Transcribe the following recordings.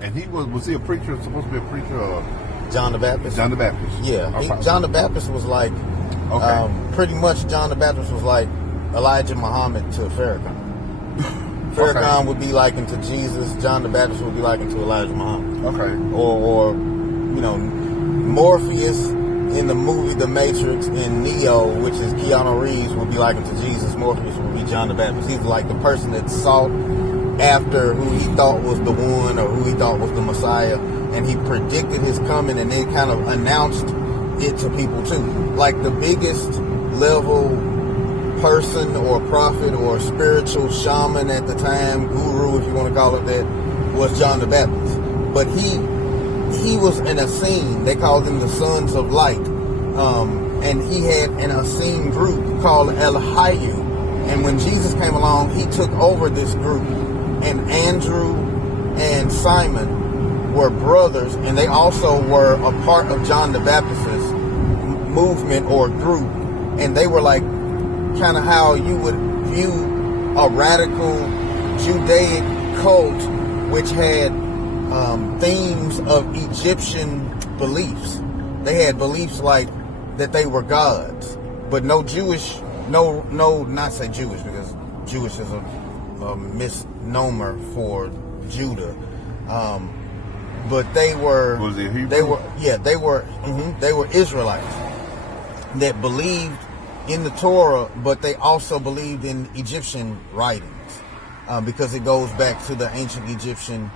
And was he a preacher? Supposed to be a preacher? Or? John the Baptist. John the Baptist. Yeah, John the Baptist was like pretty much. John the Baptist was like Elijah Muhammad to Farrakhan. Farrakhan would be likened to Jesus. John the Baptist would be likened to Elijah Muhammad. Okay. Or Morpheus in the movie The Matrix and Neo, which is Keanu Reeves, would be likened to Jesus. Morpheus would be John the Baptist. He's like the person that sought after who he thought was the one or who he thought was the Messiah, and he predicted his coming, and they kind of announced it to people too. Like the biggest level person or prophet or spiritual shaman at the time, guru if you want to call it that, was John the Baptist. But he was an Essene. They called them the Sons of Light. And he had an Essene group called El Hayu. And when Jesus came along, he took over this group. And Andrew and Simon were brothers, and they also were a part of John the Baptist's movement or group. And they were like kind of how you would view a radical Judaic cult, which had themes of Egyptian beliefs. They had beliefs like that they were gods, but not say Jewish, because Jewish is a misnomer for Judah. But they were, was it Hebrew? They were Israelites that believed in the Torah, but they also believed in Egyptian writings, because it goes back to the ancient Egyptian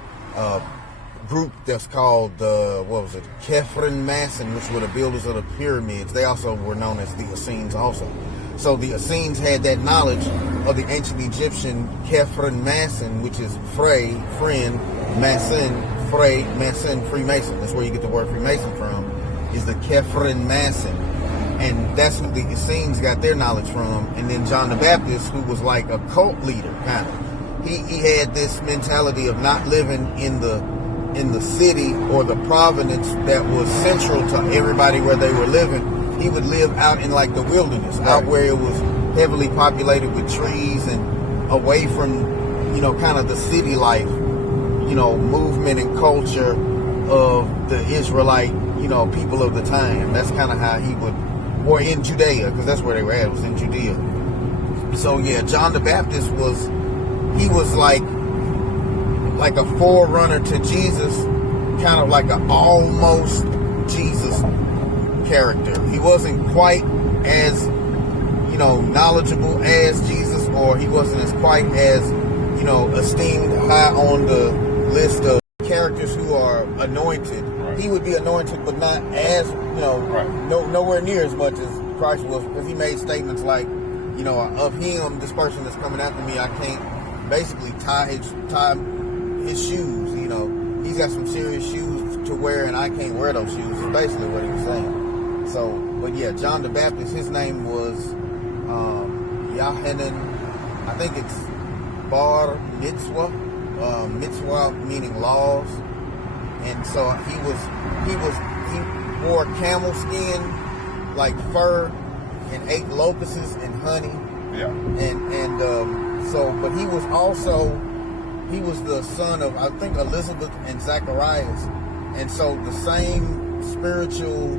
group that's called Khephren Masin, which were the builders of the pyramids. They also were known as the Essenes also. So the Essenes had that knowledge of the ancient Egyptian Khephren Masin, which is friend, Masin, Freemason. That's where you get the word Freemason from, is the Khephren Masin. And that's who the Essenes got their knowledge from. And then John the Baptist, who was like a cult leader, kind of. He had this mentality of not living in the city or the province that was central to everybody where they were living. He would live out in like the wilderness, out where it was heavily populated with trees and away from, kind of the city life, movement and culture of the Israelite, people of the time. That's kind of how he would, or in Judea, because that's where they were at, it was in Judea. So yeah, John the Baptist was like a forerunner to Jesus, kind of like an almost Jesus character. He wasn't quite as, knowledgeable as Jesus, or he wasn't as quite as, esteemed high on the list of characters who are anointed. Right. He would be anointed, but not as, nowhere near as much as Christ was, because he made statements like, of him, this person that's coming after me, I can't basically tie his shoes. He's got some serious shoes to wear, and I can't wear those shoes. Is basically what he was saying. So, but yeah, John the Baptist, his name was Yohanan. I think it's Bar Mitzvah. Mitzvah meaning laws, and so he wore camel skin, like fur, and ate locusts and honey. Yeah. But he was the son of, I think, Elizabeth and Zacharias. And so the same spiritual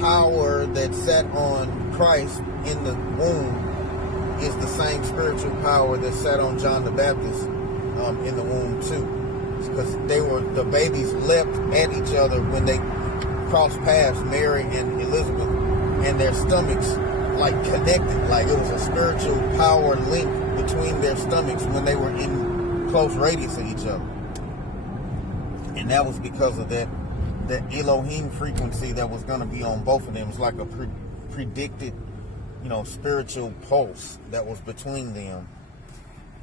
power that sat on Christ in the womb is the same spiritual power that sat on John the Baptist in the womb too. Because the babies leapt at each other when they crossed paths, Mary and Elizabeth, and their stomachs like connected, like it was a spiritual power link between their stomachs when they were in close radius of each other. And that was because of that Elohim frequency that was going to be on both of them. It was like a predicted, spiritual pulse that was between them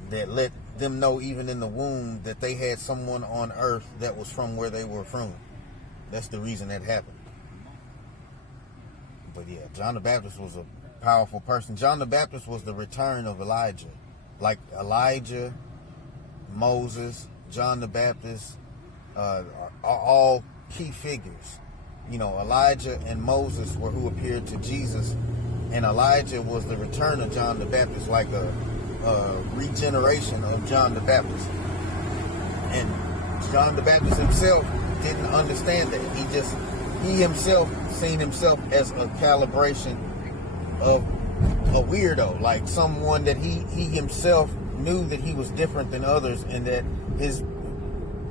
that let them know even in the womb that they had someone on earth that was from where they were from. That's the reason that happened. But yeah, John the Baptist was a powerful person. John the Baptist was the return of Elijah. Like Elijah, Moses, John the Baptist are all key figures. Elijah and Moses were who appeared to Jesus, and Elijah was the return of John the Baptist, like a regeneration of John the Baptist. And John the Baptist himself didn't understand that. He himself seen himself as a calibration of a weirdo, like someone that he himself knew that he was different than others, and that his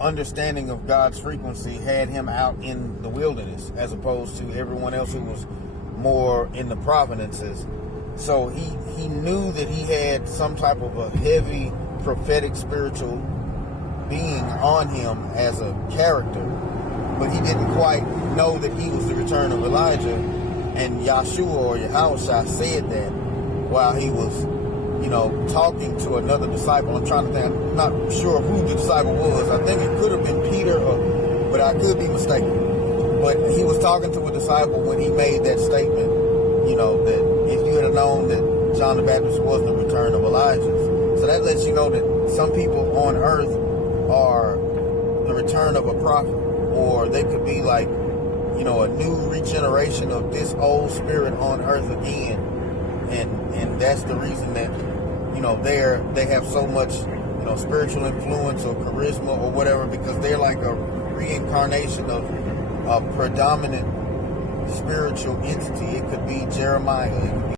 understanding of God's frequency had him out in the wilderness as opposed to everyone else who was more in the providences. So he knew that he had some type of a heavy prophetic spiritual being on him as a character, but he didn't quite know that he was the return of Elijah. And Yahshua or Yahushua said that while he was, talking to another disciple. I'm trying to think. I'm not sure who the disciple was. I think it could have been Peter, but I could be mistaken. But he was talking to a disciple when he made that statement, that if you had known that John the Baptist was the return of Elijah. So that lets you know that some people on earth are the return of a prophet, or they could be like, a new regeneration of this old spirit on earth again. And that's the reason that, they have so much, spiritual influence or charisma or whatever, because they're like a reincarnation of a predominant spiritual entity. It could be Jeremiah. It could be